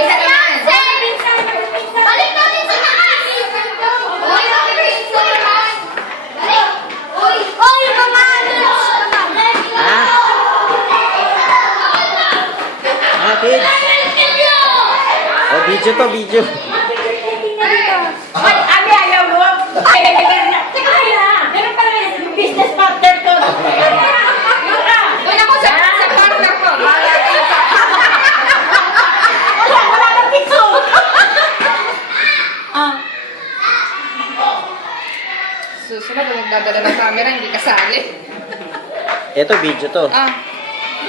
Isa naman. Balik natin sa taas. Oy, mga Ah. Ah, kids. Oh, video to, video. Ay, abi, ayaw mo. Ay, teka na. Meron pa rin yung business partner ko. Doon ako sa partner ko. Wala kang picture. Susunod, magdadala ng camera, hindi kasali. Ito, video to.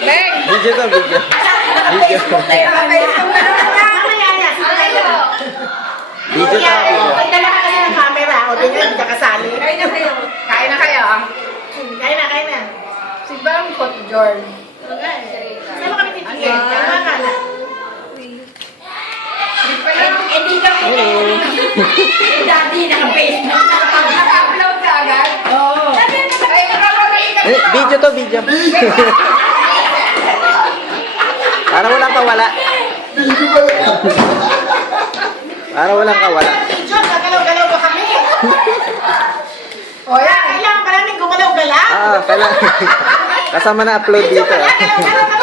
Beng! Video to, video. Video. Video to, video. Dala ka kasi ng camera. O, di nga, hindi ka kasali. Kain na kayo. Kain na kayo, Kaya na. Si Bangkot, Jorn. Saan mo kami titigil? Tama ka na. Hindi ka Si Daddy, naka-Facebook. Naka-upload ka agad? Oo. Ay, Video to, video. Para walang kawala. Para walang kawala. Video, gagalaw-galaw pa kami. O, kailangan pa namin gumalaw-galaw. Ah, kailangan. Kasama na upload dito. Galaw-galaw